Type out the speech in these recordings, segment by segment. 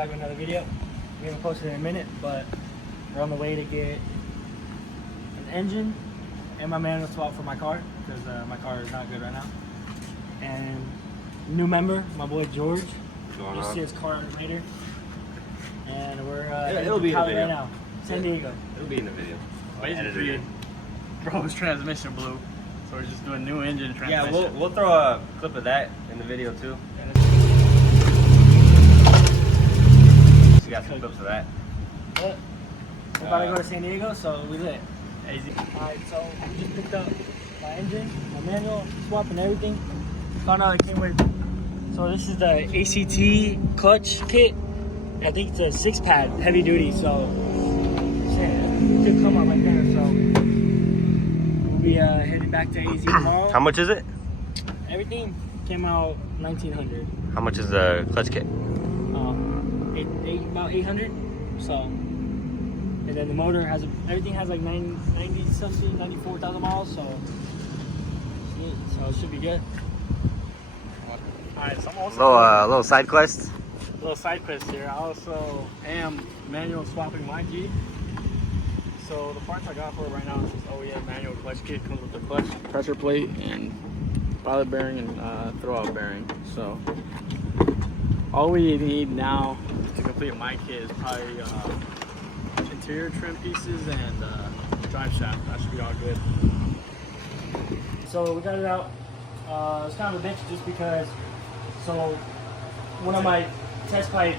back with another video. We haven't posted in a minute, but we're on the way to get an engine and my manual swap for my car because my car is not good right now. And new member, my boy George. You'll see his car later. And we're it'll be in the video right now. San Diego. It'll be in the video. Basically, bro's transmission blew, so we're just doing new engine transmission. Yeah, we'll throw a clip of that in the video too. We got some clips of that. But we're about to go to San Diego, so we lit. Easy. Alright, so we just picked up my engine, my manual, swap and everything. Found out it came with, so this is the ACT clutch kit. I think it's a 6-pad, heavy duty, so it could come out like there, so we'll be heading back to AZ tomorrow. How much is it? Everything came out $1,900. How much is the clutch kit? About 800. So, and then the motor has everything has like 90 something, 94,000 miles. So it should be good. All right, so I'm also Little side quest. little side quest here. I also am manual swapping my Jeep. So the parts I got for it right now is this OEM manual clutch kit. Comes with the clutch, pressure plate, and pilot bearing and throwout bearing. So all we need now to complete my kit is probably interior trim pieces and drive shaft. That should be all good. So we got it out. It's kind of a bitch just because. So one of my test pipe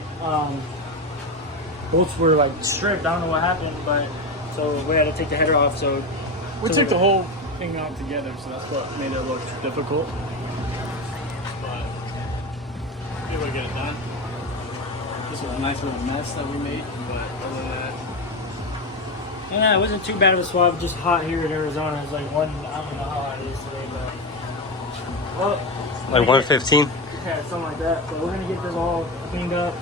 bolts were like stripped. I don't know what happened, but so we had to take the header off. So We took the whole thing out together, so that's what made it look difficult. But we were able to get it done. This was a nice little mess that we made, but other than that, yeah, it wasn't too bad of a swap. Just hot here in Arizona. It's like I don't know how hot it is today, but well, Like 115. yeah, something like that. But we're gonna get this all cleaned up,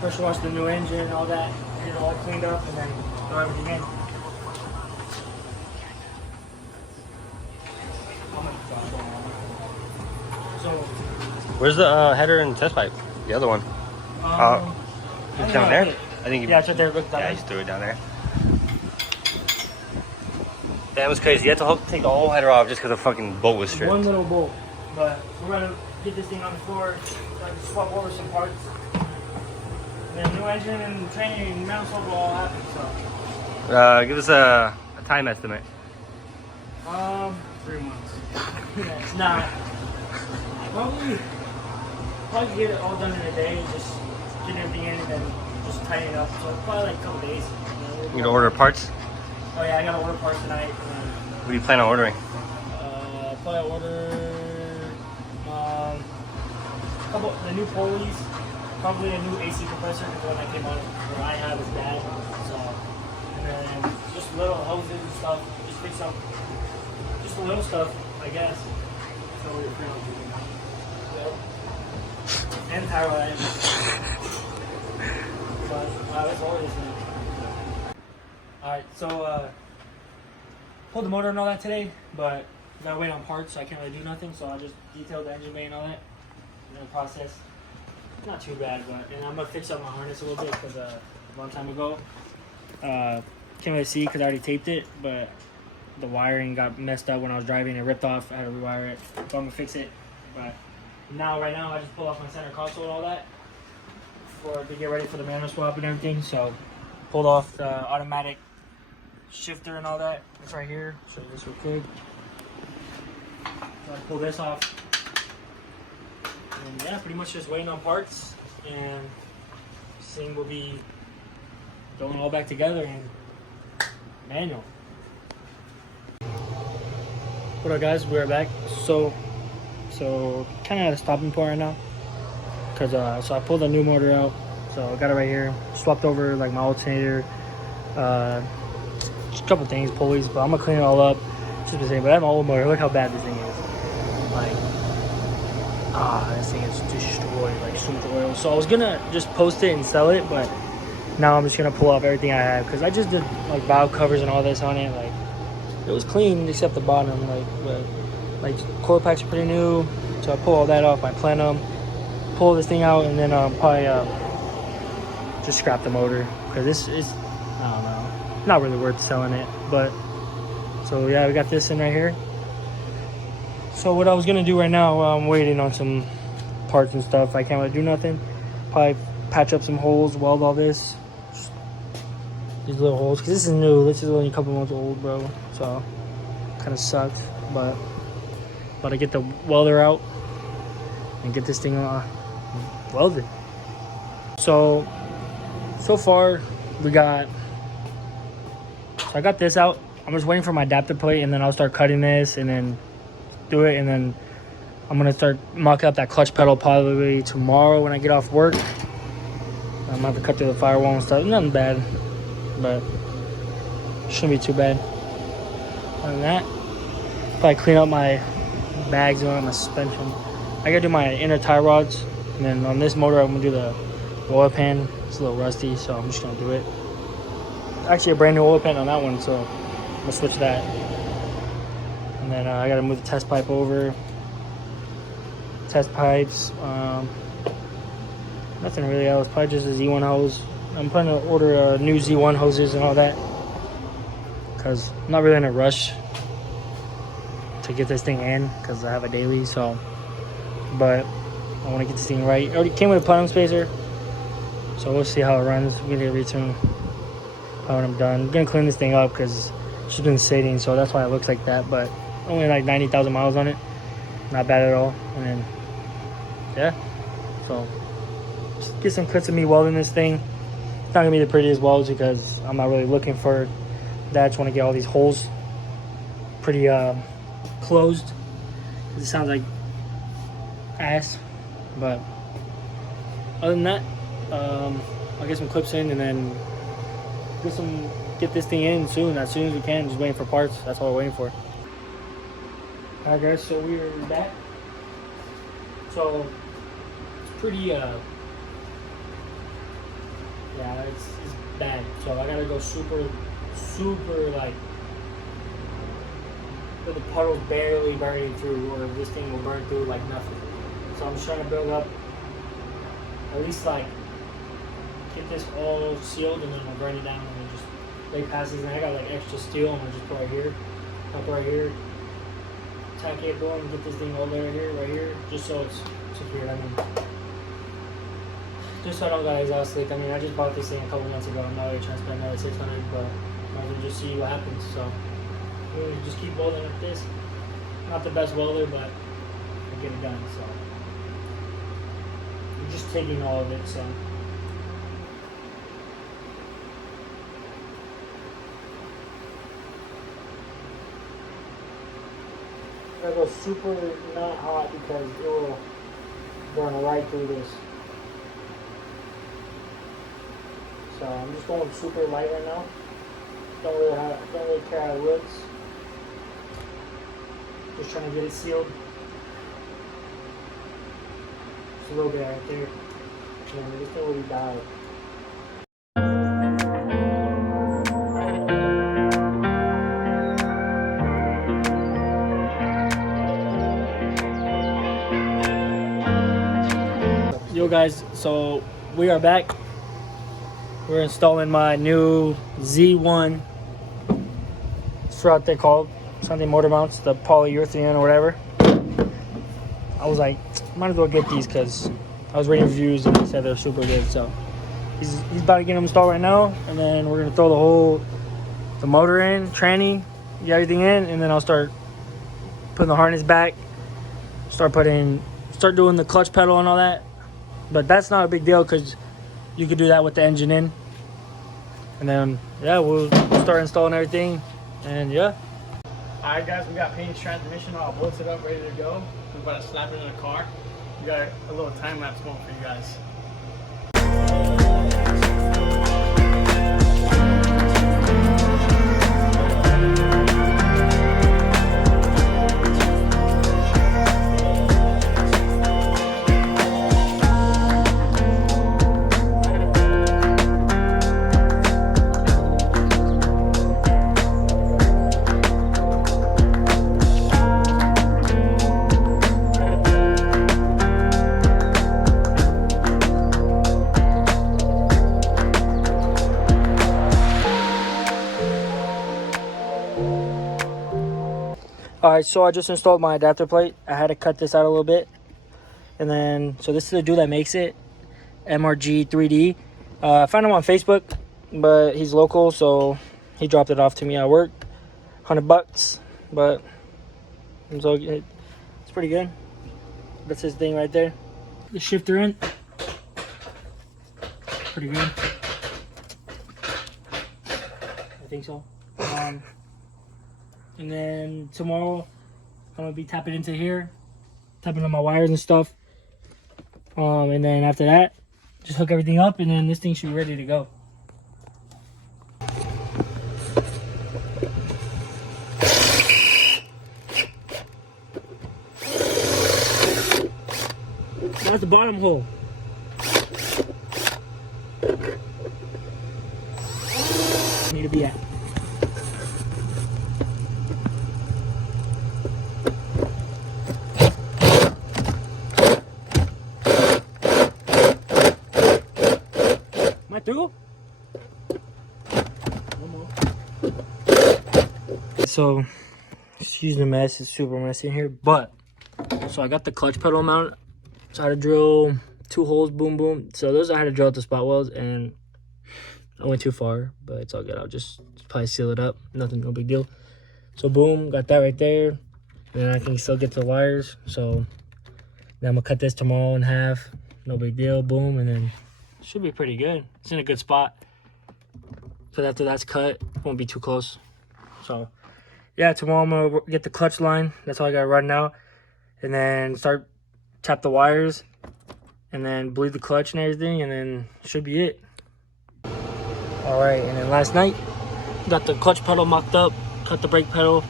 pressure wash the new engine, all that, get it all cleaned up, and then throw everything in. So, Where's the header and test pipe? The other one. It's down there. I think. Yeah, it's right there. Look down Yeah, there. he just threw it down there. That was crazy. You had to take the whole header off just because the fucking bolt was stripped. One little bolt, but we're gonna get this thing on the floor, like swap over some parts. And then new engine and training and mount swap will all happen. So, Give us a time estimate. 3 months. It's not. Probably get it all done in a day. Just get everything in and then just tighten it up. So probably like a couple days. You gonna order parts? Oh yeah, I gotta order parts tonight. What do you plan on ordering? Probably order the new pulleys, probably a new AC compressor because the one that came on what I have is bad. So, and then just little hoses and stuff. Just fix up, just the little stuff, I guess. So we're and tire line. But that's all it is now. Alright, so pulled the motor and all that today, but I gotta wait on parts, so I can't really do nothing. So I just detailed the engine bay and all that. And then process. Not too bad, but and I'm gonna fix up my harness a little bit because a long time ago, can't really see because I already taped it, but the wiring got messed up when I was driving. It ripped off. I had to rewire it, so I'm gonna fix it. But right now, I just pulled off my center console and all that to get ready for the manual swap and everything. So pulled off the automatic shifter and all that. It's right here. Show you this real quick. So I pull this off. And yeah, pretty much just waiting on parts, and this thing will be going all back together in manual. What up, guys? We're back. So kind of at a stopping point right now, cause so I pulled a new motor out. So I got it right here. Swapped over like my alternator, just a couple things, pulleys, but I'm gonna clean it all up. Just the same. But I have my old motor. Look how bad this thing is. Like. This thing is destroyed, like super oil. So I was gonna just post it and sell it, but now I'm just gonna pull off everything I have because I just did like valve covers and all this on it. Like it was clean except the bottom. Like coil packs are pretty new, so I pull all that off. My plenum, pull this thing out, and then probably just scrap the motor because this is, I don't know, not really worth selling it. But so yeah, we got this in right here. So what I was gonna do right now, I'm waiting on some parts and stuff. I can't really do nothing. Probably patch up some holes, weld all this, these little holes, because this is new. This is only a couple months old, bro. So kind of sucks, but I get the welder out and get this thing welded. So far we got, so I got this out. I'm just waiting for my adapter plate, and then I'll start cutting this and then do it, and then I'm gonna start mocking up that clutch pedal probably tomorrow when I get off work. I'm gonna have to cut through the firewall and stuff. Nothing bad, but shouldn't be too bad. Other than that, probably clean up my bags and my suspension. I gotta do my inner tie rods, and then on this motor I'm gonna do the oil pan. It's a little rusty, so I'm just gonna do it. Actually, a brand new oil pan on that one, so I'm gonna switch that. And then I gotta move the test pipe over. Test pipes. Nothing really else. Probably just a Z1 hose. I'm planning to order new Z1 hoses and all that, because I'm not really in a rush to get this thing in because I have a daily. So, but I want to get this thing right. It already came with a plenum spacer, so we'll see how it runs. We're gonna get retune when I'm done. I'm gonna clean this thing up because it's just been sitting, so that's why it looks like that. But only like 90,000 miles on it. Not bad at all. And then yeah, so just get some clips of me welding this thing. It's not gonna be the prettiest welds because I'm not really looking for that. I just want to get all these holes pretty closed. It sounds like ass, but other than that, I'll get some clips in and then get this thing in soon, as soon as we can. Just waiting for parts. That's all we're waiting for. Alright guys, so we're back. So it's pretty yeah, it's bad. So I gotta go super like where the puddle's barely burning through, or this thing will burn through like nothing. So I'm just trying to build up, at least like get this all sealed, and then I'll burn it down and then just lay passes. And I got like extra steel, I'm gonna just put right here, up right here, tack it, boom, get this thing all right here, just so it's secured. I mean, just so I don't got exhaust leak. I mean, I just bought this thing a couple months ago. I'm not really trying to spend another 600, but might as well just see what happens. So we'll just keep welding like this. Not the best welder, but I get it done. So we're just taking all of it. So. I go super not hot because it will burn right through this. So I'm just going super light right now. Don't really care how it looks. Just trying to get it sealed. Just a little bit right there. And this thing will be dialed. Yo guys, so we are back. We're installing my new Z1. That's what they're called. Something motor mounts, the polyurethane or whatever. I was like, might as well get these because I was reading reviews and they said they're super good. So he's about to get them installed right now, and then we're gonna throw the motor in, tranny, get everything in, and then I'll start putting the harness back, start doing the clutch pedal and all that. But that's not a big deal because you could do that with the engine in. And then, yeah, we'll start installing everything. And, yeah. Alright, guys, we got Peyton's transmission all bolted up, ready to go. We're about to slap it in the car. We got a little time lapse going for you guys. Alright, so I just installed my adapter plate. I had to cut this out a little bit. And then, so this is the dude that makes it. MRG 3D. I found him on Facebook, but he's local, so he dropped it off to me at work. $100, but it's pretty good. That's his thing right there. The shifter in. Pretty good. I think so. And then tomorrow I'm gonna be tapping into here, tapping on my wires and stuff. And then after that, just hook everything up, and then this thing should be ready to go. That's the bottom hole. Need to be at. Am I through? So, excuse the mess, it's super messy in here, but so I got the clutch pedal mount. So I had to drill 2 holes, boom, boom. So those I had to drill at the spot welds, and I went too far, but it's all good. I'll just probably seal it up. Nothing, no big deal. So boom, got that right there. And then I can still get to the wires. So then I'm gonna cut this tomorrow in half. No big deal, boom, and then it should be pretty good. It's in a good spot. So after that's cut, it won't be too close. So yeah, tomorrow I'm gonna get the clutch line. That's all I gotta run now. And then start tap the wires, and then bleed the clutch and everything, and then should be it. All right, and then last night got the clutch pedal mocked up, cut the brake pedal.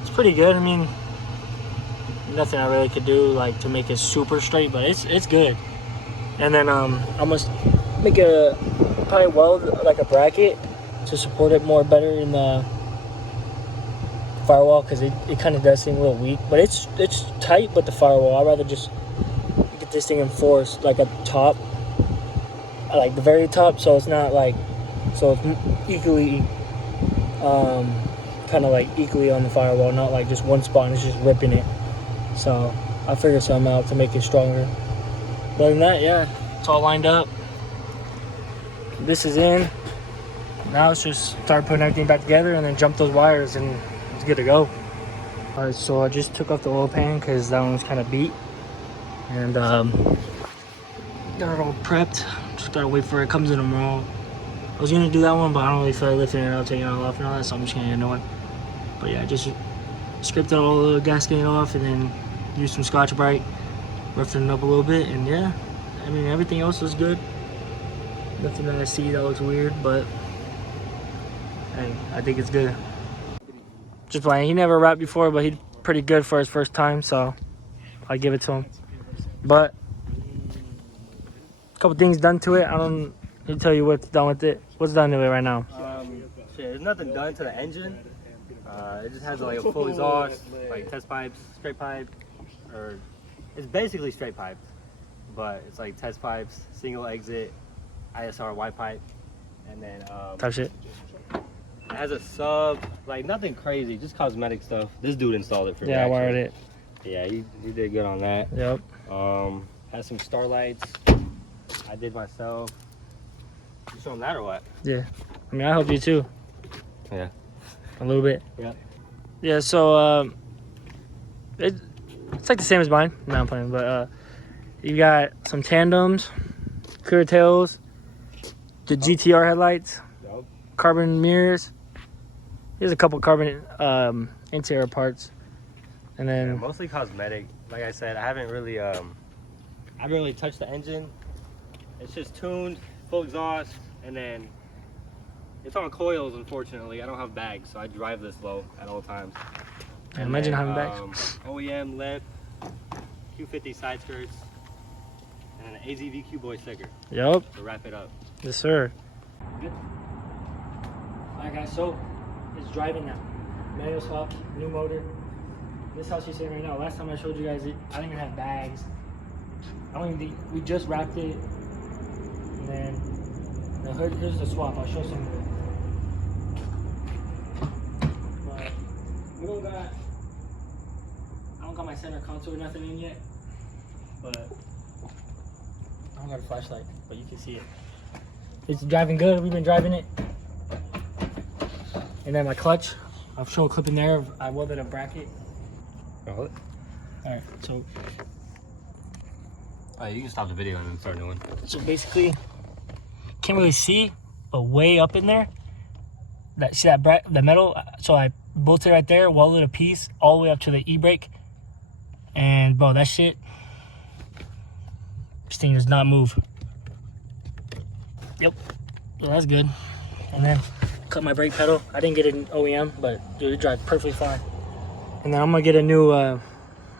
It's pretty good. I mean, nothing I really could do like to make it super straight, but it's good. And then I must make probably weld like a bracket to support it more better in the firewall, because it kind of does seem a little weak, but it's tight. But the firewall, I'd rather just get this thing enforced like at the top, like the very top, so it's not like, so it's equally kind of like equally on the firewall, not like just one spot and it's just ripping it. So I'll figure something out to make it stronger. But other than that, yeah, it's all lined up. This is in. Now it's just start putting everything back together and then jump those wires, and it's good to go. All right, so I just took off the oil pan because that one was kind of beat, and got it all prepped. Just gotta wait for it. It comes in tomorrow. I was gonna do that one, but I don't really feel like lifting it out, taking it all off and all that, so I'm just gonna get a new one. But yeah, just scraped out all the gasket off, and then used some Scotch-Brite, roughened it up a little bit, and yeah, I mean, everything else is good. Nothing that I see that looks weird, but hey, I think it's good. Just playing. He never rapped before, but he's pretty good for his first time, so I give it to him. But a couple things done to it. He'll tell you what's done with it. What's done to it right now? There's nothing done to the engine. It just has like a full exhaust, like test pipes, straight pipe, or it's basically straight piped, but it's like test pipes, single exit, ISR Y pipe, and then Type shit. It has a sub, like nothing crazy, just cosmetic stuff. This dude installed it for me. Yeah, I wired it. Yeah, he did good on that. Yep. Has some starlights. I did myself. You show him that or what? Yeah. I mean, I helped you too. Yeah. A little bit. Yeah. Yeah, so it's like the same as mine. No, I'm playing, but you got some tandems, clear tails, the GTR headlights, Yep. carbon mirrors. There's a couple carbon interior parts, and then Yeah, mostly cosmetic. Like I said, I haven't really touched the engine. It's just tuned, full exhaust, and then it's on coils. Unfortunately, I don't have bags, so I drive this low at all times. yeah, imagine having bags. OEM lip, Q50 side skirts, and an AzVqBoyz sticker Yep. to wrap it up. Yes, sir. Good. Alright, guys. So it's driving now. Manual swap, new motor. This house you're seeing right now. Last time I showed you guys it, I didn't even have bags. We just wrapped it, and then now here's the swap. I'll show some of it. But we don't got got my center console or nothing in yet, but I don't got a flashlight, but you can see it. It's driving good. We've been driving it. And then my clutch, I'll show a clip in there. I welded a bracket. All right, so you can stop the video and then start a new one. So basically, can't really see, but way up in there, the metal. So I bolted right there, welded a piece all the way up to the e-brake, and bro, that shit, this thing does not move. Yep, so that's good. And then cut my brake pedal. I didn't get it in OEM, but dude, it drives perfectly fine. And then I'm gonna get a new,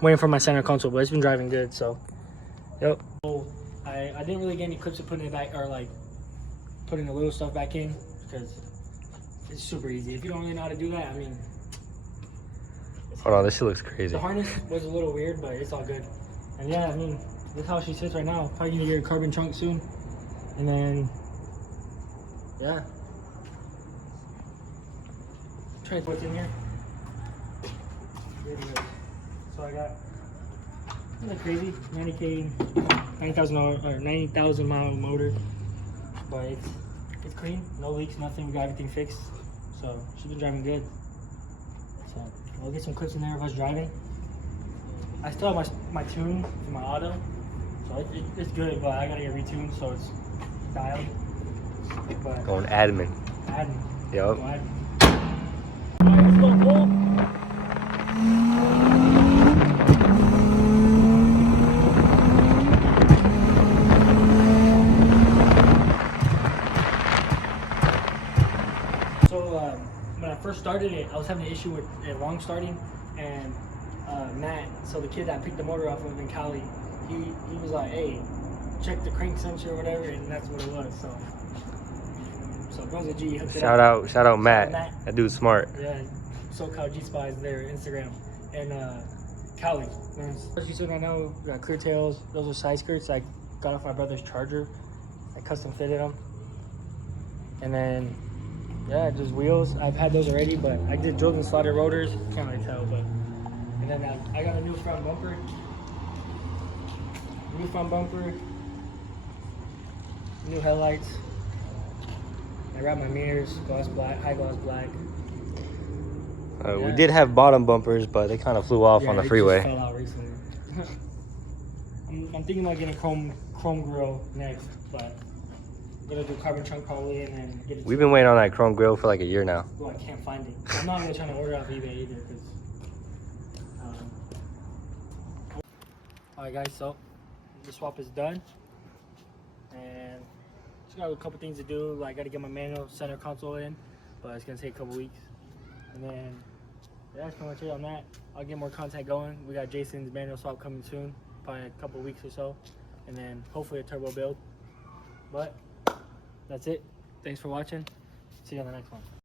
waiting for my center console, but it's been driving good. So, yep. So I didn't really get any clips of putting it back, or like putting the little stuff back in, because it's super easy. If you don't really know how to do that, I mean. Hold on, this shit looks crazy. The harness was a little weird, but it's all good. And yeah, I mean, this is how she sits right now. Probably gonna get a carbon trunk soon. And then, yeah. Try to put what's in here. So I got nothing crazy, 90,000 mile motor, but it's clean, no leaks, nothing. We got everything fixed, so she's been driving good. So we'll get some clips in there of us driving. I still have my tune for my auto, so it's good, but I gotta get retuned so it's dialed. But Going admin. admin. Yup. Go admin. Alright, let's go, Cole. When I first started it, I was having an issue with it wrong starting, and Matt, so the kid that picked the motor off of in Cali, he was like, hey, check the crank sensor or whatever, and that's what it was. So Bronzo G hooked it up. Shout out Matt. That dude's smart. Yeah, SoCal G Spies, their Instagram, and Cali. As you said right now, we got clear tails. Those are side skirts I got off my brother's Charger. I custom fitted them, and then. Yeah, just wheels. I've had those already, but I did drilled and slotted rotors. Can't really tell, but. And then I got a new front bumper. New headlights. I got my mirrors, gloss black, high gloss black. We did have bottom bumpers, but they kind of flew off on the freeway. Just fell out recently. I'm thinking about getting a chrome grill next, but. I'm gonna do carbon trunk probably, and then get it. We've been waiting on that chrome grill for like a year now. Well, I can't find it. I'm not really trying to order off eBay either, because. Alright guys, so the swap is done, and just got a couple things to do. Like I gotta get my manual center console in, but it's gonna take a couple weeks. And then yeah, that's pretty much it on that. I'll get more content going. We got Jason's manual swap coming soon, probably a couple weeks or so, and then hopefully a turbo build. But that's it. Thanks for watching. See you on the next one.